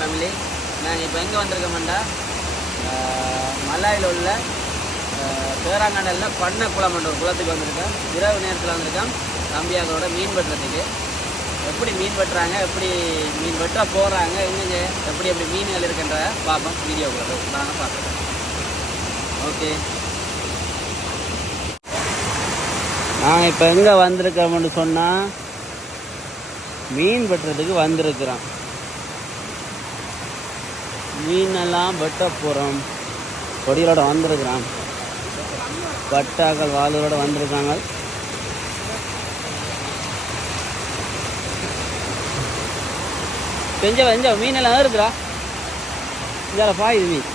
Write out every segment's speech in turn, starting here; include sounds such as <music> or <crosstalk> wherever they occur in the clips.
Family நாங்கள் இப்போ எங்கே வந்திருக்கோம்டா? மலாயில் உள்ள பேராங்கடலில் பண்ண குளம் என்ற ஒரு குளத்துக்கு வந்திருக்கோம் இரவு நேரத்தில் வந்திருக்கோம் தம்பியாக்களோட மீன் வெட்டுறதுக்கு. எப்படி மீன் வெட்டுறாங்க எப்படி மீன் வெட்ட போகிறாங்க எங்கெங்க எப்படி எப்படி மீன்கள் இருக்குன்ற பார்ப்போம். வீடியோக்குள்ள நாங்கள் பார்க்குறோம் ஓகே. நான் இப்போ எங்கே வந்திருக்கோம்னு சொன்னால் மீன் வெட்டுறதுக்கு வந்திருக்கிறோம். மீனெல்லாம் வெட்ட போகிறோம் கொடிகளோட வந்திருக்கிறான். பட்டாக்கள் வாளரோட வந்திருக்காங்க. செஞ்ச செஞ்ச மீனெல்லாம் இருக்குறா இதால பாயுது மீன்.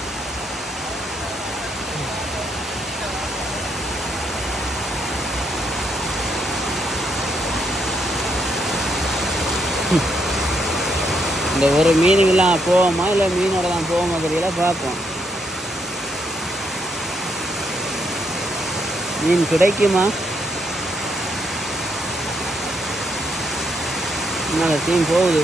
இந்த ஒரு மீனுக்கெல்லாம் போவோமா இல்லை மீனோட தான் போவோமா தெரியல பார்ப்போம். மீன் கிடைக்குமா? என்னோட சீன் போகுது?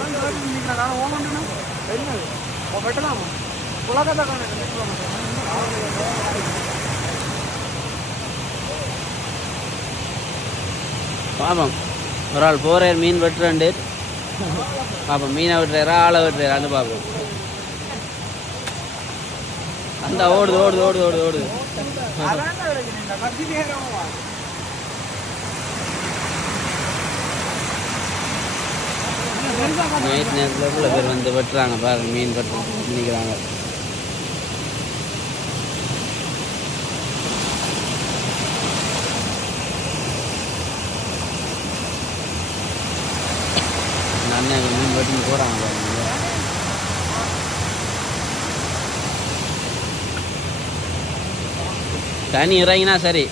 பாப்போம் ஒரு ஆள் போறார் மீன் வெட்டுறாண்டு. பாப்போம் மீனை வெட்டுறாரா ஆளை வெட்டுறாரு பார்ப்போம் அந்த ஓடுது ஓடுது ஓடுது ஓடுது. ஓடுது நைட் நேரத்தில் இவ்வளோ பேர் வந்து வெட்டுறாங்க பாருங்க மீன் வெட்டு நிற்கிறாங்க அண்ணன் மீன் வெட்டின்னு போகிறாங்க பாருங்க தனி இறங்கினா சரி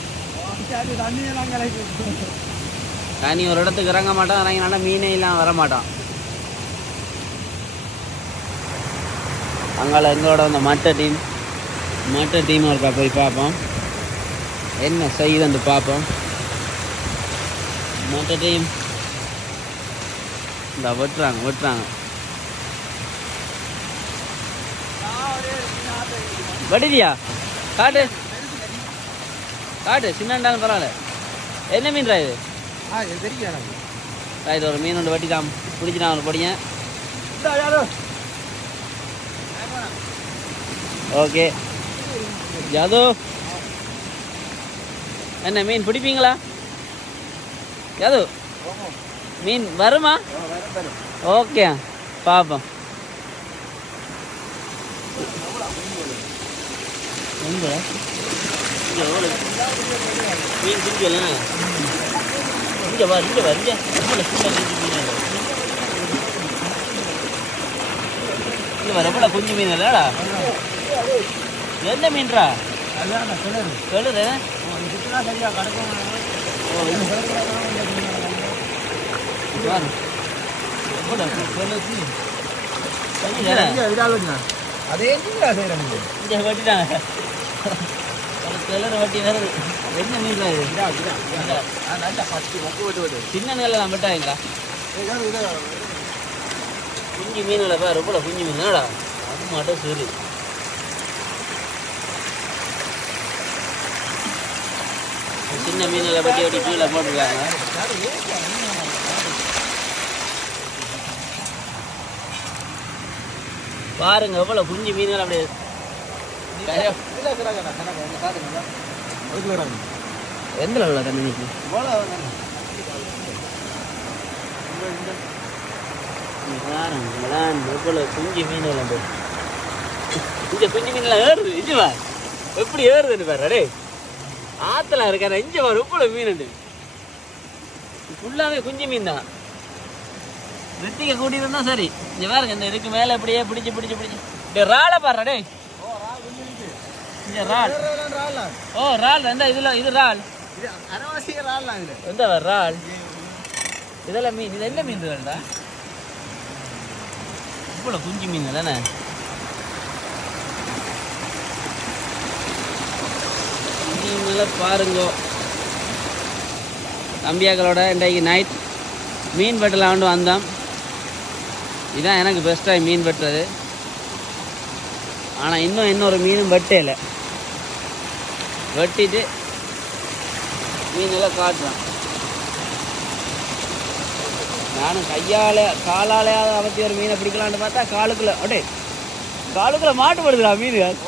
தனி ஒரு இடத்துக்கு இறங்க மாட்டான் இறங்கினா மீனே இல்லாமல் வர மாட்டான் அங்கால எங்களோட வந்த மட்ட டீம் மட்ட டீம் இருக்கா போய் பார்ப்போம். என்ன செய்யுதுன்னு பார்ப்போம். மட்ட டீம் இந்த வெட்டுறாங்க வெட்டுறாங்க. வடிதியா காட்டு. காட்டு சின்னண்டாலும் பரவாயில்ல. என்ன மீன்ரா இது? ஆ, இது ஒரு மீன் ஒன்று வெட்டி தான் பிடிச்சிட்டான் ஒன்று படிங்க ஓகே. ஜாது என்ன மீன் பிடிப்பீங்களா? ஜாது மீன் வருமா? ஓகே பார்ப்போம் எங்க மீன் பிடிக்கல இங்க வா இங்க வா இங்க. இவ்வளவு வர எவ்வளவு குஞ்சு மீன் இல்லைடா சொல்லுது ஓ, இது. இது பாரு. எவ்வளவு? சொல்லுது. சரிடா. அதே செய்யறாங்க. வெட்டிட்டாங்க. கிளறு வெட்டி வருது என்ன மீன் இது? சின்ன நிலம் வெட்டாங்களா குஞ்சு மீன் இல்லை பாரு ரொம்ப குஞ்சு மீன். என்னடா? அது மட்டும் சரி சின்ன மீன்களை பற்றி வெட்டி கீழே போட்டிருக்காங்க? பாருங்க எவ்வளோ குஞ்சு மீன்கள் அப்படியே எந்த லெவலில் தண்ணி நிற்கி பாருங்க எவ்வளோ குஞ்சு மீன்கள் இந்த குஞ்சு மீன்லாம் ஏறுது இஞ்சி எப்படி ஏறுதுன்னு பாரு ஆற்றுல ஆத்துல இருக்கார இஞ்சி வா மீன் உண்டு ஃபுல்லாகவே குஞ்சு மீன் தான் ரித்திகை கூட்டிட்டு சரி. இங்கே பாருங்க இந்த இதுக்கு மேலே அப்படியே பிடிச்சி பிடிச்சி பிடிச்சி. இந்த ராலை பாரு டே இந்த ரால் ஓ ரால் எந்த இதில் இது ரால் அரைவாசிய ஆடலாம் எந்த ரால் இதெல்லாம் மீன் இது என்ன மீன் வேண்டா இவ்வளோ குஞ்சு மீன் தானே? நீங்களே பாருங்க. தம்பியாக்களோட இன்றைக்கு நைட் மீன் வெட்டலாண்டு வந்தோம். இதான் எனக்கு பெஸ்ட்டாக மீன் வெட்டுறது. ஆனால் இன்னும் இன்னொரு மீனும் வெட்டல. வெட்டிட்டு மீனெல்லாம் காட்டுறேன். நானும் கையால் காலாலையாவது அவத்தி ஒரு மீனை பிடிக்கலான்னு பார்த்தா காலுக்குள்ள அப்படியே காலுக்குள்ள மாட்டுப்படுதுடா மீன்.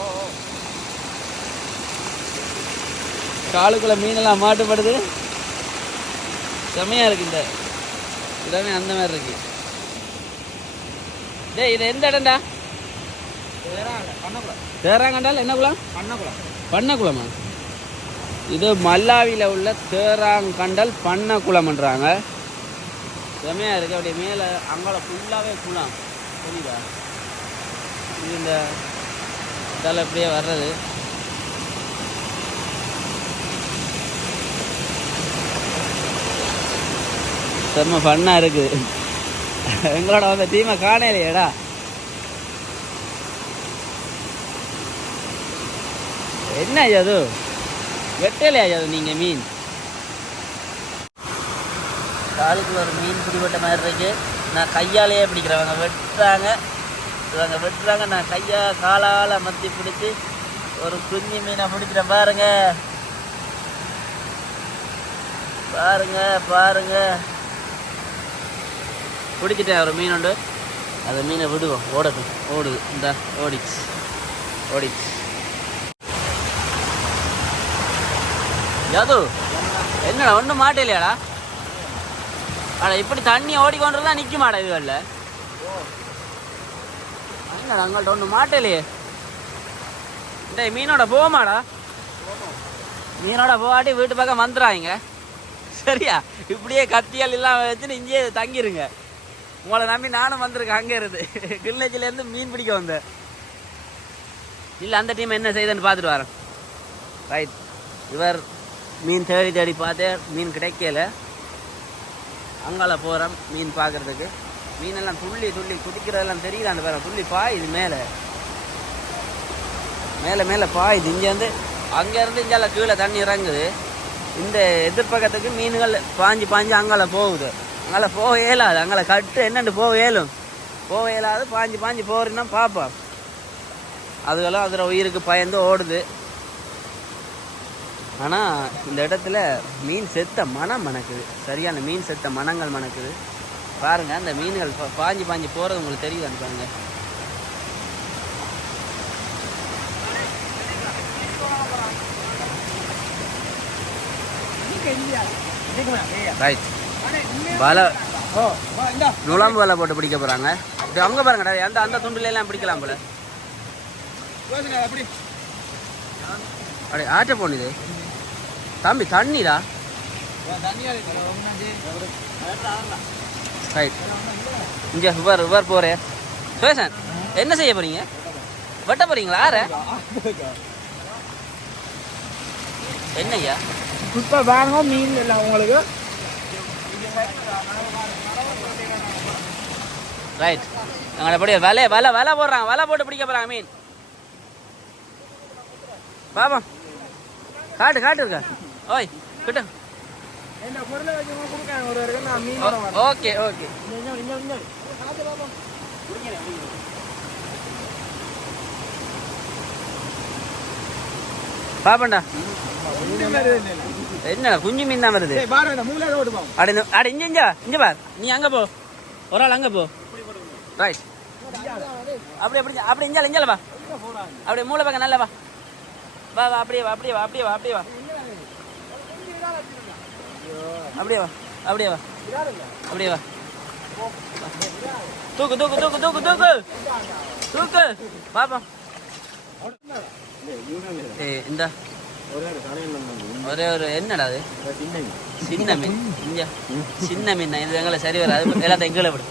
காலுக்குள்ள மீனெல்லாம் மாட்டுப்படுது. செம்மையா இருக்கு இந்த. இடமே அந்த மாதிரி இருக்கு. டேய் இது எந்த இடம்டா? தேராங்கண்டால் என்ன குளம்? பண்ணக்குளம்? பண்ணக்குளமா இது மல்லாவியில் உள்ள தேராங்கண்டல் பண்ணக்குளம்ன்றாங்க. செமையாக இருக்குது அப்படியே மேலே அங்கால ஃபுல்லாகவே குளம். புரியுதா இது இந்த இதால் அப்படியே வர்றது. செம்ம ஃபன்னாக இருக்குது. எங்களோட வந்த டீமை காணலையேடா. என்ன ஐயா அது வெட்டலையா ஐயா அது நீங்கள் மீன்? காலுக்குள்ள ஒரு மீன் பிடிபட்ட மாதிரி இருக்கு. நான் கையாலேயே பிடிக்கிறவங்க வெட்டுறாங்க. இவங்க வெட்டுறாங்க. நான் கையா காலால் மத்தி பிடிச்சி ஒரு குஞ்சு மீனை பிடிக்கிறேன். பாருங்க. பாருங்க பாருங்க. பிடிச்சிட்டேன் ஒரு மீன் உண்டு. அந்த மீனை விடுவோம். ஓடட்டும் ஓடுது. இந்த ஓடிச்சு ஓடிச்சு யாது என்னடா ஒன்றும் மாட்டேலையாடா? அட இப்படி தண்ணி ஓடிக்கொண்டிருந்தா நிற்க மாடா இதுகளில் என்னடா அங்கள்ட்ட ஒன்றும் மாட்டேலையே? டேய் மீனோட போமாடா. மீனோட போகாட்டி வீட்டு பக்கம் வந்துடுறாங்க சரியா? இப்படியே கத்தியால் இல்லாம வச்சுன்னு இங்கேயே தங்கிருங்க. உங்களை நம்பி நானும் வந்திருக்கேன் அங்கே இருந்து. கிளிநொச்சிலேருந்து மீன் பிடிக்க வந்தேன். இல்லை அந்த டீம் என்ன செய்யுதுன்னு பார்த்துட்டு வரேன். ரைட் இவர் மீன் தேடி தேடி பார்த்து மீன் கிடைக்கல. அங்கால போகிறோம் மீன் பார்க்கறதுக்கு. மீனெல்லாம் துள்ளி துள்ளி குதிக்கிறதெல்லாம் தெரியல அந்த பேர துள்ளி பாய் இது மேலே. மேலே மேலே பாயுது இங்கேருந்து அங்கேருந்து இங்கால கீழே தண்ணி இறங்குது. இந்த எதிர்ப்பக்கத்துக்கு மீன்கள் பாஞ்சு பாஞ்சு அங்கால போகுது. அங்கே போக இயலாது. அங்கே கட்டு என்னண்டு போக இயலும். போக இயலாது. பாஞ்சு பாஞ்சு போகிறேன்னா பார்ப்போம் அதுகளும் அதில் உயிருக்கு பயந்து ஓடுது. ஆனால் இந்த இடத்துல மீன் செத்த மனம் மணக்குது. சரியான மீன் செத்த மனங்கள் மணக்குது. பாருங்கள் அந்த மீன்கள் பாஞ்சு பாஞ்சு போகிறது உங்களுக்கு தெரியுதான்னு பாருங்கள் ரைட் வலை நுழம்பு வலை போட்டு பிடிக்க போகிறாங்க இது அங்கே பாருங்கடா அந்த அந்த துண்டுல எல்லாம் பிடிக்கலாம் போல. அப்படி. ஆட்ட போனுது தம்பி தண்ணிடா. ரைட் இங்கே இவர் இவர் போகிறே சுரேசன் என்ன செய்ய போறீங்க? வெட்ட போறீங்களா? ஆற? என்னய்யா? இப்போ வாங்க மீன் இல்லை உங்களுக்கு. ரைட் அங்கே படி வலை வலை வலை போடுறாங்க. வலை போட்டு பிடிக்க போகிறாங்க மீன். பாபா காட்டு காட்டு இருக்கா? ஓய் கிட்ட. Okay okay. பாப்பண்டா என்ன குஞ்சு மீன் தான் வருது. அட அட இங்க இங்க இங்க பார். நீ அங்க போ. ஒரு ஆள் அங்க போ. ரைட் அப்படி அப்படி அப்படி இஞ்சால இஞ்சால வா. அப்படியே மூளை பக்கம் நல்லா வா. வா வா அப்படியே வா அப்படியே வா அப்படியே வா அப்படியே வா. அப்படியே வா அப்படியே வா. அப்படியே வா. தூக்கு தூக்கு தூக்கு தூக்கு தூக்கு. தூக்கு. பாப்பா ஏய், இந்த. ஒரே ஒரு என்னடா அது? சின்ன மீன். இங்க. சின்ன மீன். இது எங்களை சரி வராது. எல்லாத்தையும் கீழே விடு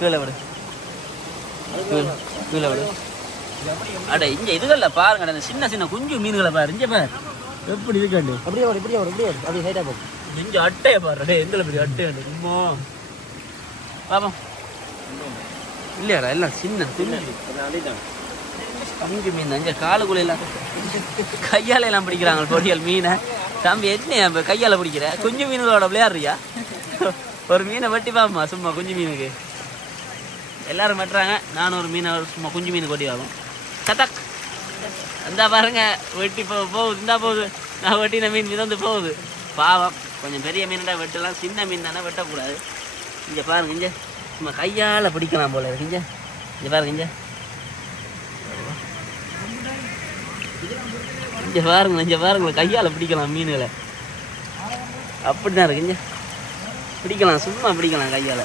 கீழே விடு கீழே- கீழே விடு அட இங்க இதுகள்ல பாருங்க இந்த சின்ன சின்ன குஞ்சு மீன்களை பாரு. இங்க பாரு. எப்படி இருக்காண்டு? அப்படியே வரும் இப்படியே வரும் இப்படியே வரும் அப்படியே சைடாக போகும் இங்க அட்டையை பாரு டே எங்களை பெரிய அட்டை சும்மா பாப்போம். இல்லையாடா எல்லாம் சின்ன சின்ன குஞ்சு மீன் தான். காலுக்குள்ள எல்லாம் கையால எல்லாம் பிடிக்கிறாங்க பொரியல் மீனை. தம்பி என்ன இப்ப கையால பிடிக்கிற? குஞ்சு மீன்களோட விளையாடுறியா? ஒரு மீனை வெட்டி பாப்பா சும்மா குஞ்சு மீனுக்கு. எல்லாரும் வெட்டுறாங்க. நானும் ஒரு மீனை சும்மா குஞ்சு மீன் கொட்டி வாங்கும் கதக் இந்தா பாருங்க வெட்டி போ போகுது. இந்தா போகுது. நான் வெட்டின மீன் மிதந்து போகுது. பாவம். கொஞ்சம் பெரிய மீனடா வெட்டலாம். சின்ன மீன் தானே வெட்டக்கூடாது. இங்கே பாருங்க இங்கே. சும்மா கையால் பிடிக்கலாம் போல இருக்குங்க இங்கே பாருங்க இங்கே. இங்கே பாருங்க இங்கே பாருங்க கையால் பிடிக்கலாம் மீன்களை. அப்படி தான் இருக்கு இங்கே. பிடிக்கலாம் சும்மா பிடிக்கலாம் கையால்.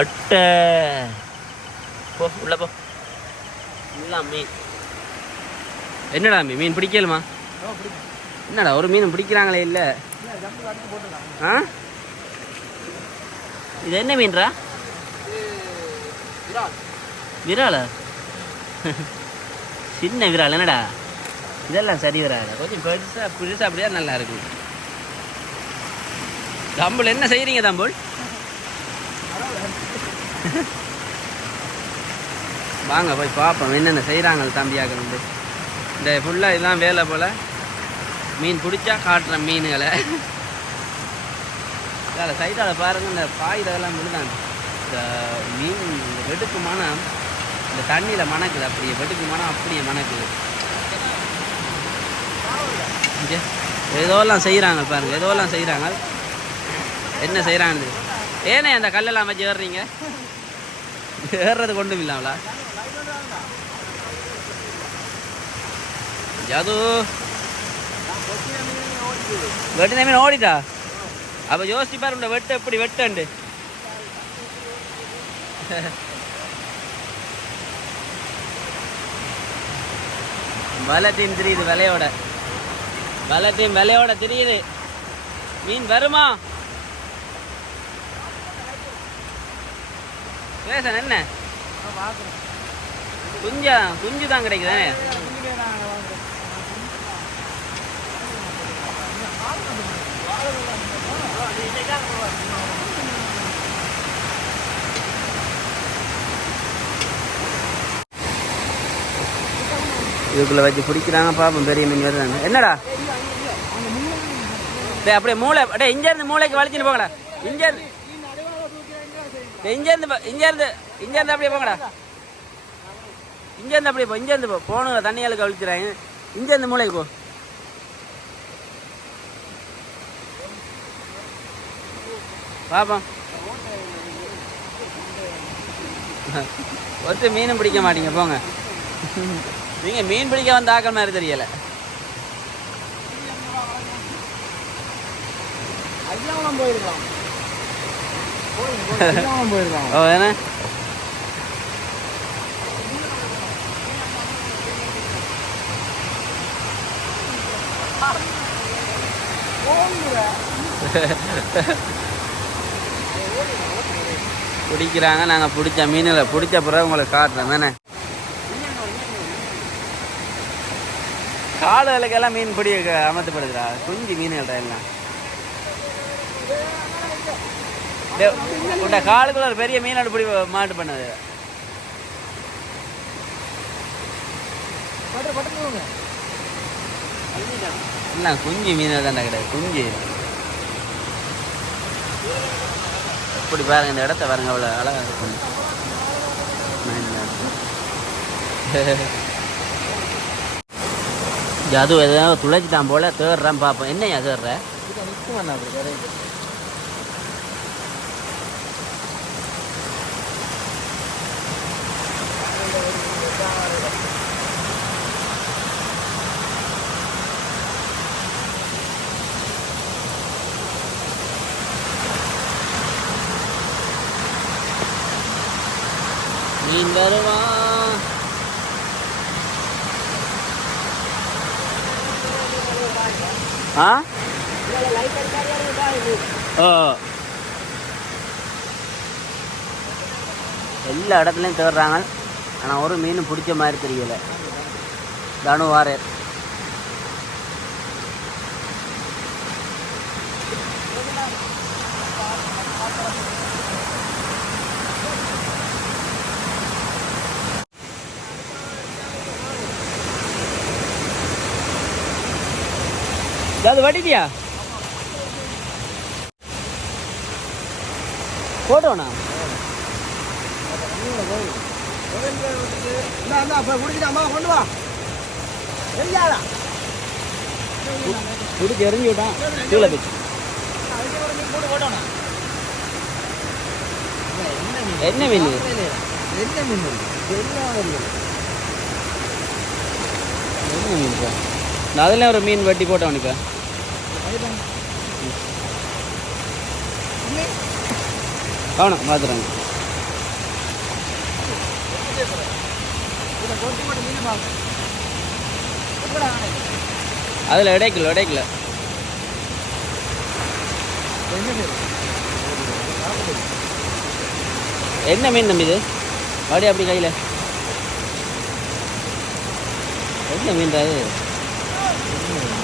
அட்டை. போ உள்ள போ. உள்ள மீன். என்னடா மீன்? மீன் பிடிக்கலுமா? என்னடா ஒரு மீன் பிடிக்கிறாங்களே இல்லை? ஆ? இது என்ன மீன்ரா? விராலா. சின்ன விரால் என்னடா? இதெல்லாம் சரி வராது கொஞ்சம் பெருசா பெருசா அப்படியே நல்லா இருக்கும். தம்புள் என்ன செய்றீங்க தம்புள்? வாங்க போய் பார்ப்போம். என்னென்ன செய்கிறாங்க தம்பியாக வந்து. இந்த ஃபுல்லாக இதெல்லாம் வேலை போல். மீன் பிடிச்சா காட்டுறேன் மீனுகளை. அதில் சைடால் பாருங்கள் இந்த பாயிலெல்லாம் விழுதாங்க இந்த மீன் இந்த வெடுக்கு மனம் இந்த தண்ணியில் மணக்குது அப்படியே வெடுக்கு மனம் அப்படியே மணக்குது. ஏதோலாம் செய்கிறாங்க பாருங்கள் ஏதோலாம் செய்கிறாங்க என்ன செய்கிறாங்க ஏனே அந்த கல்லெல்லாம் வச்சு ஏறுறீங்க? ஏறுறது கொண்டும் இல்லாமலா? ஜாது. வெட்டின மீன் ஓடிட்டா. அப்ப யோசிச்சு பாரு இந்த வெட்டு எப்படி வெட்டண்டு? வலத்தையும் தெரியுது விலையோட. வலத்தையும் விலையோட தெரியுது. மீன் வருமா? பேச என்ன? குஞ்சா குஞ்சு தான் கிடைக்குதானே இதுக்குள்ள வச்சு பிடிக்கிறாங்க பாப்போம் பெரிய மீன் வருதாங்க என்னடா? டே அப்படியே மூளை டேய் இங்க இருந்து மூளைக்கு வலிச்சுன்னு போங்கடா. இங்க இருந்து இங்கேருந்து இங்க இருந்து இங்க இருந்து இங்க அப்படியே போங்கடா. இங்க இருந்து அப்படியே போ இங்க இருந்து போ. போனுங்க தண்ணியாளுக்கு வலிச்சுறாங்க இங்க இருந்து மூளைக்கு போ. பாப்போம். ஒருத்த மீனும் பிடிக்க மாட்டீங்க போங்க. நீங்க மீன் பிடிக்க வந்த ஆக்கள் மாதிரி தெரியல. <laughs> ஓ என்ன? <laughs> பிடிக்கிறாங்க நாங்கள் பிடிச்ச மீனில் பிடிச்ச பிறகு உங்களுக்கு காட்டுறோம். தானே? காடுகளுக்கெல்லாம் மீன் பிடி அமர்த்தப்படுதுடா. குஞ்சு மீன்கள்டா எல்லாம். உன்ட காலுக்குள்ள ஒரு பெரிய மீனோட பிடி மாட்டு பண்ணது. எல்லாம் குஞ்சு மீன் தான்டா கிடையாது குஞ்சு. இப்படி பாருங்க இந்த இடத்த பாருங்க அவ்வளோ அழகாக இருக்கும். <laughs> அது எதாவது துளைச்சிட்டான் போல தேடுறான் பார்ப்போம் என்னையா தேடுற? மீன் வருவான் ஆ? ஓ. எல்லா இடத்துலையும் தேடுறாங்க. ஆனால் ஒரு மீன் பிடிச்ச மாதிரி தெரியலை. தனு அது வட்டிட்டியா போட்டோண்ணா பிடிச்சி எரிஞ்சு விட்டான் கீழே போச்சு என்ன மீன் என்ன மீன் என்ன மீன் இப்போ நான் அதில் ஒரு மீன் வெட்டி போட்டவன் இப்போ கவனம் பார்த்துறாங்க அதில் இடைக்கல இடைக்கல. என்ன மீன் தம்பி இது? மறுபடியும் அப்படி கையில். என்ன மீன் அது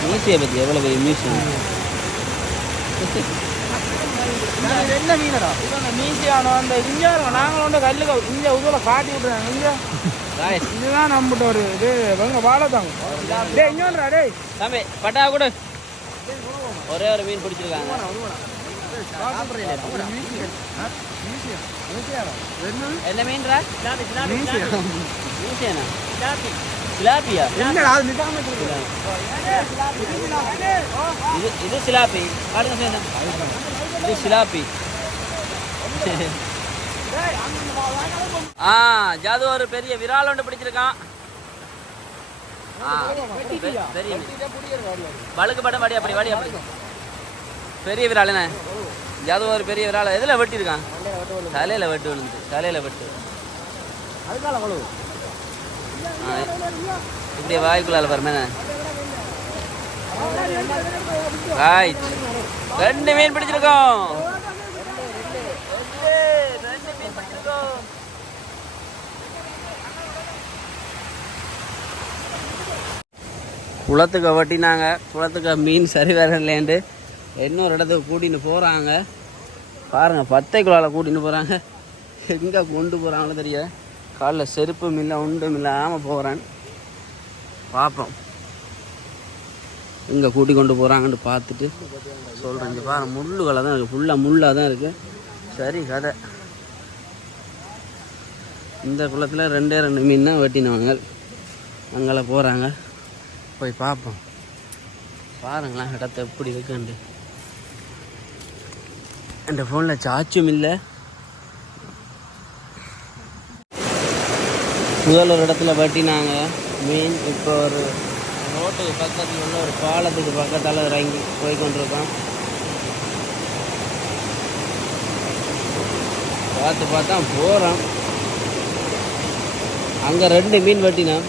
மியூசியை பற்றி எவ்வளோ பெரிய மியூசியம் என்ன மீனடா? மீசியானோ அந்த இங்க நாங்களும் வந்து கல்லுக்கு இங்க உதவில காட்டி விட்டுறாங்க. இங்க இதுதான் நம்மகிட்ட ஒரு இது. வெங்க வாழை தாங்க டேய் இங்கோன்றா டேய். தம்பி பட்டா கூட. ஒரே ஒரு மீன் பிடிச்சிருக்காங்க. என்ன? மீன்ரா மீசியானா? சிலாப்பியா. இது இது சிலாப்பி. சேர்ந்தேன் இது சிலாப்பி. ஆ ஜாது ஒரு பெரிய விரால் ஒன்று பிடிச்சிருக்கான். பெரிய. வழுக்கு படம் வாடி அப்படி வாடி அப்படி. பெரிய விரால் என்ன? ஜாது ஒரு பெரிய விரால். எதில் வெட்டியிருக்கான்? தலையில் வெட்டு விழுந்து தலையில் வெட்டு. ஆ, இப்படியே வாய்க்குள்ளால் பாருமே ரைட் ரெண்டு மீன் பிடிச்சிருக்கோம். குளத்துக்கு வட்டினாங்க குளத்துக்கு மீன் சரி வரலேண்டு இன்னொரு இடத்துக்கு கூட்டின்னு போகிறாங்க பாருங்க குழாவில் கூட்டின்னு போகிறாங்க எங்கே கொண்டு போகிறாங்களோ தெரியல. காலில் செருப்பும் இல்லை உண்டும் இல்லாமல் போகிறேன் பார்ப்போம் இங்கே கூட்டி கொண்டு போகிறாங்கன்னு பார்த்துட்டு சொல்கிறேன் இங்கே முள்ளு முள்ளுகளை தான் இருக்குது ஃபுல்லாக முள்ளாக தான் இருக்குது சரி கதை. இந்த குளத்தில் ரெண்டே ரெண்டு மீன் தான் வெட்டினவங்க அங்கே போகிறாங்க போய் பார்ப்போம் பாருங்களேன் இடத்த எப்படி இருக்குன்ட்டு. என் ஃபோனில் சார்ஜும் இல்லை. முதல் ஒரு இடத்துல வெட்டினாங்க. மீன் இப்போ ஒரு ரோட்டுக்கு பக்கத்தில் உள்ள ஒரு பாலத்துக்கு பக்கத்தால் இறங்கி போய் கொண்டிருக்கோம். பார்த்து பார்த்தா போகிறோம் அங்கே ரெண்டு மீன் வெட்டினோம்.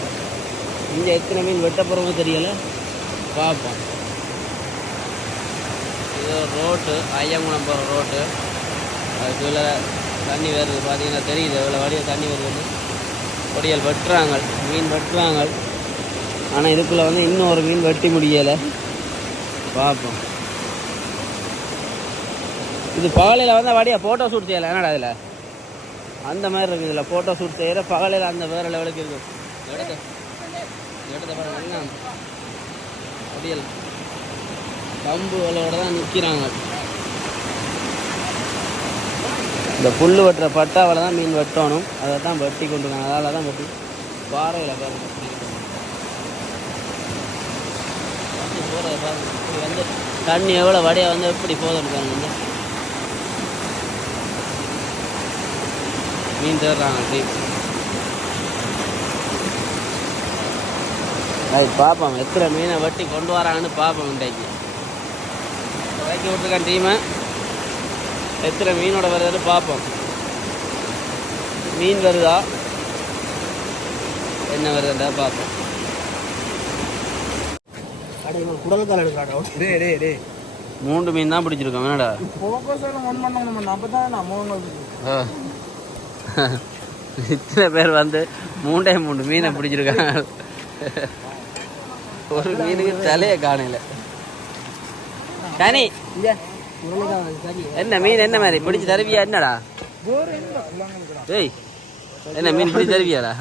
இங்கே எத்தனை மீன் வெட்ட போகிறோமோ தெரியலை. பார்ப்போம். இது ஒரு ரோட்டு ஐயங்குளம் போகிற ரோட்டு. அதுக்குள்ளே தண்ணி வருது. பார்த்தீங்கன்னா தெரியுது எவ்வளோ வழியாக தண்ணி வருது பொடியல் வெட்டுறாங்க மீன் வெட்டுறாங்க. ஆனால் இதுக்குள்ளே வந்து இன்னும் ஒரு மீன் வெட்டி முடியலை. பார்ப்போம் இது பகலையில் வந்து வாடியா ஃபோட்டோ ஷூட் செய்யலை? என்னடா இதில்? அந்த மாதிரி இருக்குது இதில் ஃபோட்டோ ஷூட் செய்கிற பகலையில் அந்த வேறு லெவலுக்கு இருக்குது எடுத்து எடுத்த பாருங்க பொடியல். கம்புகளோட தான் நிற்கிறாங்க இந்த புல் வெட்டுற பட்டாவில் தான் மீன் வெட்டணும். அதை தான் வெட்டி கொண்டு இருக்காங்க அதால் தான் வெட்டி பாறையில் பாருங்க போகிறத பாருங்க இப்படி வந்து தண்ணி எவ்வளோ வடியாக வந்து எப்படி போதும் பாருங்க வந்து மீன் தேடுறாங்க டீப் அது பார்ப்போம் எத்தனை மீனை வெட்டி கொண்டு வராங்கன்னு பார்ப்போம் இன்றைக்கு. வைக்க விட்டுருக்கேன் டீமை. எத்தனை மீனோட வருதுன்னு பார்ப்போம். மீன் வருதா? என்ன வருதுன்றா பார்ப்போம். மூன்று மீன் தான் பிடிச்சிருக்கோம். என்னடா? தான் <laughs> இத்தனை பேர் வந்து மூண்டே மூணு மீனை பிடிச்சிருக்காங்க. ஒரு மீனுக்கு தலையை காணல. கனி. என்ன மீன் என்ன மாதிரி? பிடிச்சி தருவியா? என்னடா? ஏய் என்ன மீன் பிடிச்சி தருவியாடா?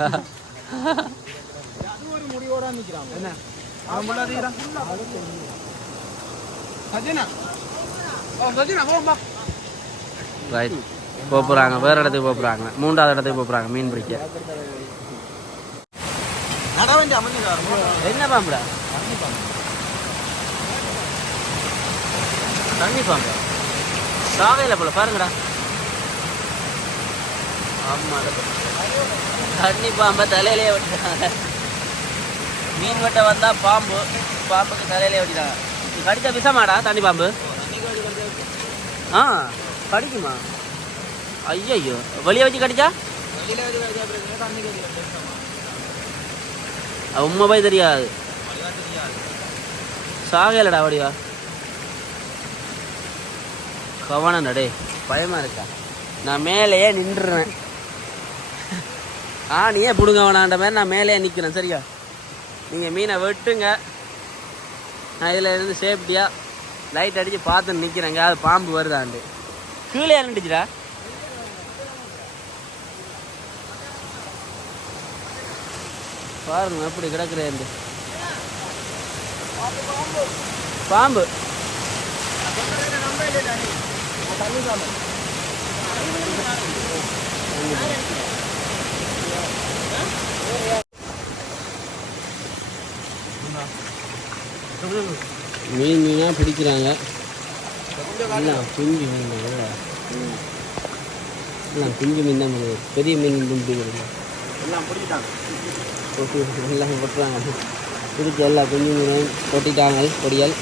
போக போகிறாங்க வேறு இடத்துக்கு போக போகிறாங்க மூன்றாவது இடத்துக்கு போக போகிறாங்க மீன் பிடிக்க. என்ன பாம்புடா? தண்ணி பாம்பு சாவையில் போல பாருங்கடா. ஆமாம் தண்ணி பாம்பை தலையிலே வெட்டிட்டாங்க மீன் வெட்ட வந்தால் பாம்பு பாம்புக்கு தலையிலே வெட்டிட்டாங்க கடித்த கடிச்சா விஷமாடா தண்ணி பாம்பு? ஆ கடிக்குமா? ஐயோ வெளியே வச்சு கடிச்சா? உண்மை போய் தெரியாது. சாகலடா வடிவா. கவனம் டே பயமாக இருக்கா? நான் மேலேயே நின்றுறேன். ஆ நீயே பிடுங்க வேணான்ற மாதிரி நான் மேலேயே நிற்கிறேன் சரியா? நீங்கள் மீனை வெட்டுங்க. நான் இதில் இருந்து சேஃப்டியாக லைட் அடித்து பார்த்து நிற்கிறேங்க அது பாம்பு வருதாண்டு கீழே இறண்டுச்சுடா பாருங்க எப்படி கிடக்குறேன் பாம்பு. மீன் மீனாக பிடிக்கிறாங்க. எல்லாம் குஞ்சு மீன் எல்லாம் குஞ்சு மீன் தான் பண்ணுது? பெரிய மீன் பிடிக்கிறது எல்லாம் பிடிக்கிறாங்க கொட்டி எல்லாம் கொட்டுறாங்க பிடிச்ச எல்லா குஞ்சு மீனையும் கொட்டிட்டாங்க பொடியல்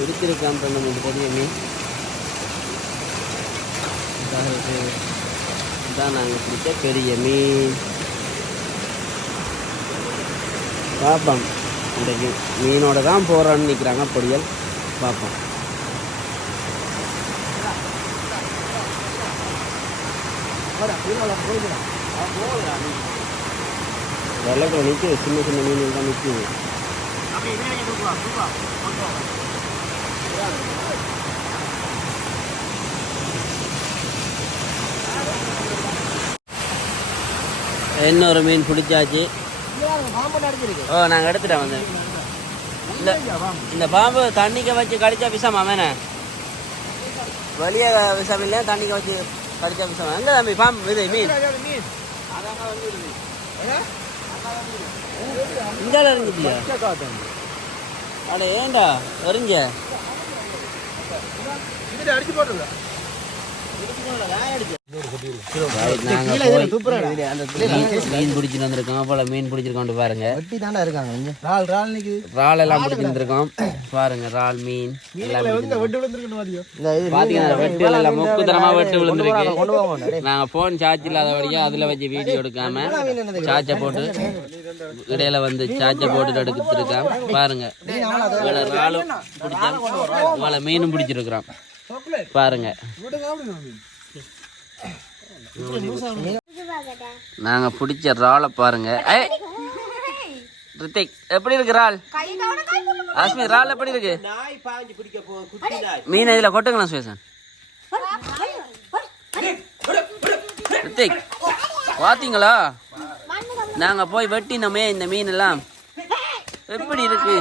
பிடிச்சிருக்கான் நமக்கு தெரியுமே அதாவது மீன் இதான் நாங்கள் பிடிச்ச பெரிய மீன். பார்ப்போம் இன்றைக்கு மீனோட தான் போகிறோன்னு நிற்கிறாங்க பொடியல் பார்ப்போம் வெள்ளைக்குள்ள நிற்குது சின்ன சின்ன மீன் தான் நிற்குது இன்னொரு மீன் பிடிச்சாச்சு. ஓ நாங்கள் எடுத்துட்டேன் வந்து. இந்த இந்த பாம்பு தண்ணிக்க வச்சு கடிச்சா விஷமா வேணே வெளியே விஷம் இல்லை தண்ணிக்க வச்சு கடிச்சா விஷமா. எங்க தம்பி பாம்பு? இது மீன். மீன் இந்தால அட ஏன்டா எறிஞ்ச இது அடிச்சு போட்டுருங்க நாங்க போய் அந்த மீன் பிடிச்சிட்டு வந்திருக்கோம் போல மீன் பிடிச்சிருக்கோம் பாருங்க. வெட்டி தாண்டா இருக்காங்க இங்க. ரால் ரால் நிக்குது இறால் எல்லாம் பிடிச்சிட்டு வந்திருக்கோம். பாருங்க இறால் மீன் வெட்டு பாத்தீங்கன்னா வெட்டுகள் எல்லாம் முக்குத்தனமா வெட்டு விழுந்திருக்கு. நாங்க போன் சார்ஜ் இல்லாதபடியா அதுல வச்சு வீடியோ எடுக்காம சார்ஜை போட்டு இடையில வந்து சார்ஜை போட்டு எடுத்துருக்கேன் பாருங்க. இவ்வளவு இறாலும் பிடிச்சோம் இவ்வளவு மீனும் பிடிச்சிருக்கிறோம் பாருங்க. நாங்க பிடிச்ச இறாலை பாருங்க. ஏய், ரித்திக் எப்படி இருக்கு இறால்? அஸ்மி இறால் எப்படி இருக்கு? மீன் இதுல கொட்டுங்களா சுவேசன் ரித்திக் பாத்தீங்களா? நாங்க போய் வெட்டினோமே இந்த மீன் எல்லாம் எப்படி இருக்கு?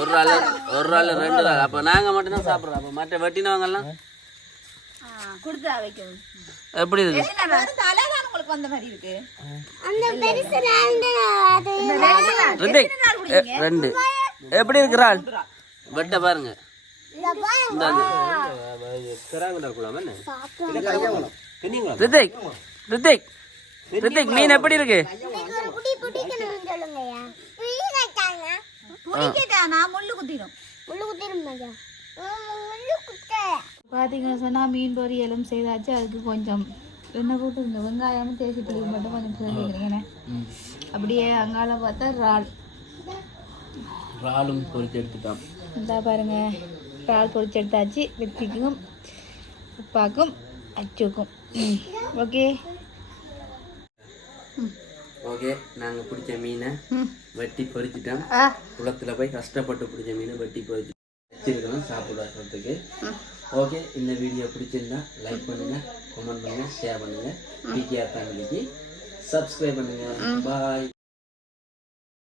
ஒரு ஆள் ஒரு ஆள் ரெண்டு ஆள். அப்ப நாங்க மட்டும் தான் சாப்பிடுறோம். அப்ப மற்ற வெட்டினவங்க எல்லாம் கொடுத்தா வைக்கணும் எப்படி இருக்கு? தலைதான் உங்களுக்கு வந்த மாதிரி இருக்கு. ரித்திக் எ, ரெண்டு. எப்படி இருக்கு இறால் வெட்ட பாருங்க. ரித்திக் ரித்திக் ரித்திக் மீன் எப்படி இருக்கு? பார்த்தீங்கன்னு சொன்னால் மீன் பொரியலும் செய்தாச்சு. அதுக்கு கொஞ்சம் எண்ணெய் போட்டு இந்த வெங்காயமும் தேசி புளி மட்டும் கொஞ்சம் சேர்ந்துக்கிறீங்கண்ணே அப்படியே அங்கால பார்த்தா இறால். இறாலும் பொறிச்சு எடுத்துட்டோம். இந்தா பாருங்க. இறால் பொரிச்சு எடுத்தாச்சு. வெற்றிக்கும் உப்பாக்கும் அச்சுக்கும். ஓகே. ஓகே நாங்கள் பிடிச்ச மீனை வெட்டி பொறிச்சிட்டோம். குளத்துல போய் கஷ்டப்பட்டு பிடிச்ச மீனை வெட்டி பொறிச்சு வச்சிருக்கணும் சாப்பிடுறதுக்கு ஓகே இந்த வீடியோ பிடிச்சிருந்தா லைக் பண்ணுங்க கமெண்ட் பண்ணுங்க ஷேர் பண்ணுங்க. பிடிஆர் ஃபேமிலிக்கு சப்ஸ்கிரைப் பண்ணுங்க. பாய்